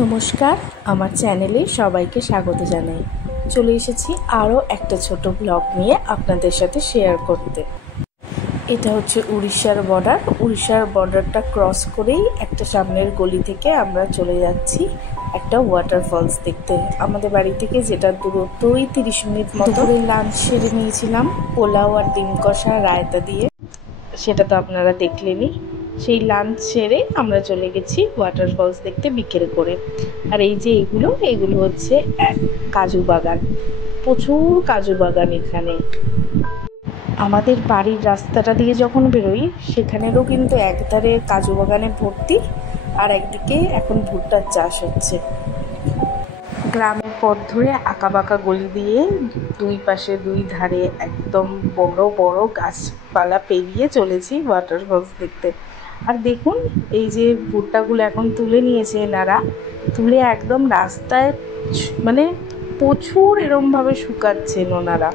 নমস্কার, আমার চ্যানেলে সবাইকে স্বাগত জানাই। চলে এসেছি আরও একটা ছোট ব্লগ নিয়ে আপনাদের সাথে শেয়ার করতে। এটা হচ্ছে উড়িষ্যার বর্ডার। উড়িষ্যার বর্ডারটা ক্রস করেই একটা সামনের গলি থেকে আমরা চলে যাচ্ছি একটা ওয়াটারফলস দেখতে। আমাদের বাড়ি থেকে যেটা দূরত্ব ওই 30 মিনিট মতো। লাঞ্চ সেরে নিয়েছিলাম পোলাও আর ডিম কষা রায়তা দিয়ে, সেটা তো আপনারা দেখলেনই। সেই লাঞ্চ সেরে আমরা চলে গেছি ওয়াটারফলস দেখতে বিকেল করে। আর এই যে এইগুলো হচ্ছে কাজু বাগান, প্রচুর কাজু বাগান এখানে। আমাদের বাড়ির রাস্তাটা দিয়ে যখন বেরোই সেখানেরও কিন্তু একধারে কাজু বাগানে ভর্তি, আর একদিকে এখন ভুট্টার চাষ হচ্ছে। গ্রামের পথ ধরে আঁকাবাঁকা গলি দিয়ে দুই পাশে দুই ধারে একদম বড় বড় গাছপালা পেরিয়ে চলেছি ওয়াটারফলস দেখতে। আর দেখুন, এই যে ভুট্টাগুলো এখন তুলে নিয়েছে এনারা, তুলে একদম রাস্তায় মানে প্রচুর এরমভাবে শুকাচ্ছেন ওনারা।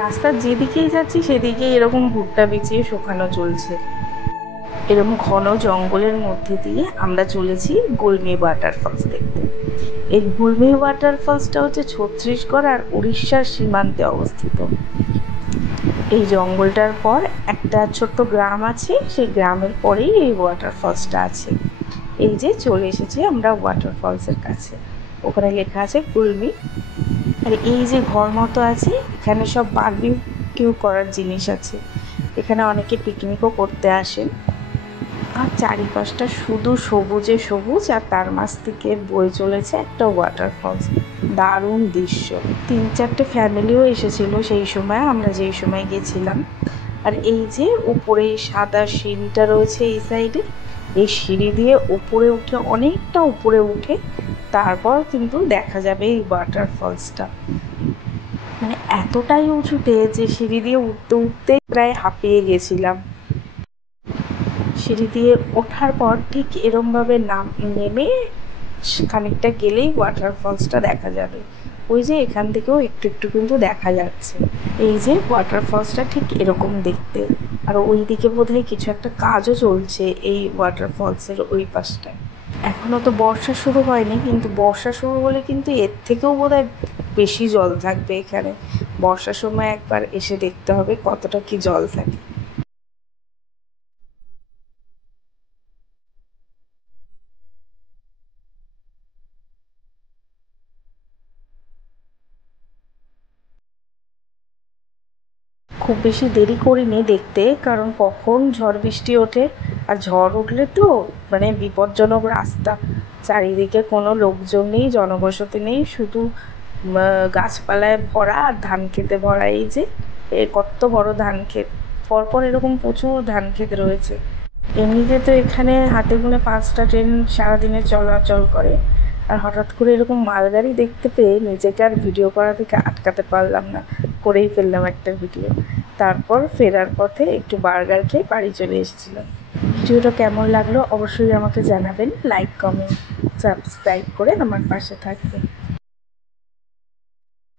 রাস্তার যেদিকেই যাচ্ছি সেদিকেই এরকম ভুট্টা বিছিয়ে শুকানো চলছে। এরকম ঘন জঙ্গলের মধ্যে দিয়ে আমরা চলেছি গুলমি ওয়াটারফলস দেখতে। এই গুলমি ওয়াটারফলসটা হচ্ছে ছত্তিশগড় আর উড়িষ্যার সীমান্তে অবস্থিত। এই জঙ্গলটার পর একটা ছোট্ট গ্রাম আছে, সেই গ্রামের পরেই এই ওয়াটারফলসটা আছে। এই যে চলে এসেছি আমরা ওয়াটারফলসের কাছে, ওখানে লেখা আছে গুলমি। আর এই যে ঘর মতো আছে, এখানে সব বারবিকিউ করার জিনিস আছে। এখানে অনেকে পিকনিকও করতে আসেন। আর চারিপাশটা শুধু সবুজে সবুজ, আর তার মাঝ থেকে বয়ে চলেছে একটা ওয়াটারফলস। দারুণ দৃশ্য। 3-4টে ফ্যামিলিও এসেছিল সেই সময়, আমরা যেই সময় গেছিলাম। আর এই যে উপরে সাদা সিঁড়িটা রয়েছে এই সাইডে, এই সিঁড়ি দিয়ে উপরে উঠে, অনেকটা উপরে উঠে তারপর কিন্তু দেখা যাবে এই ওয়াটারফলসটা। মানে এতটাই উঁচুতে যে সিঁড়ি দিয়ে উঠতে উঠতে প্রায় হাঁপিয়ে গেছিলাম। সিঁড়ি দিয়ে ওঠার পর ঠিক এরমভাবে নেমে খানিকটা গেলেই ওয়াটারফলসটা দেখা যাবে। ওই যে এখান থেকেও একটু একটু কিন্তু দেখা যাচ্ছে। এই যে ওয়াটারফলসটা ঠিক এরকম দেখতে। আর ওই দিকে বোধহয় কিছু একটা কাজও চলছে এই ওয়াটারফলসের ওই পাশটায়। এখনও তো বর্ষা শুরু হয়নি, কিন্তু বর্ষা শুরু হলে কিন্তু এর থেকেও বোধহয় বেশি জল থাকবে এখানে। বর্ষার সময় একবার এসে দেখতে হবে কতটা কি জল থাকে। খুব বেশি দেরি করিনি দেখতে, কারণ কখন ঝড় বৃষ্টি ওঠে। আর ঝড় উঠলে তো মানে বিপজ্জনক রাস্তা, চারিদিকে কোনো লোকজন নেই, জনবসতি নেই, শুধু গাছপালায় ভরা আর ধান খেতে ভরা। এই যে কত বড় ধান ক্ষেত, পরপর এরকম প্রচুর ধান ক্ষেত রয়েছে। এমনিতে তো এখানে হাতে গোনা 5টা ট্রেন সারাদিনে চলাচল করে। আর হঠাৎ করে এরকম মালগাড়ি দেখতে পেয়ে নিজেকে আর ভিডিও করা থেকে আটকাতে পারলাম না, করেই ফেললাম একটা ভিডিও। তারপর ফেরার পথে একটু বার্গার খেয়ে বাড়ি চলে এসেছিলাম। ভিডিওটা কেমন লাগলো অবশ্যই আমাকে জানাবেন। লাইক, কমেন্ট, সাবস্ক্রাইব করে আমার পাশে থাকবেন।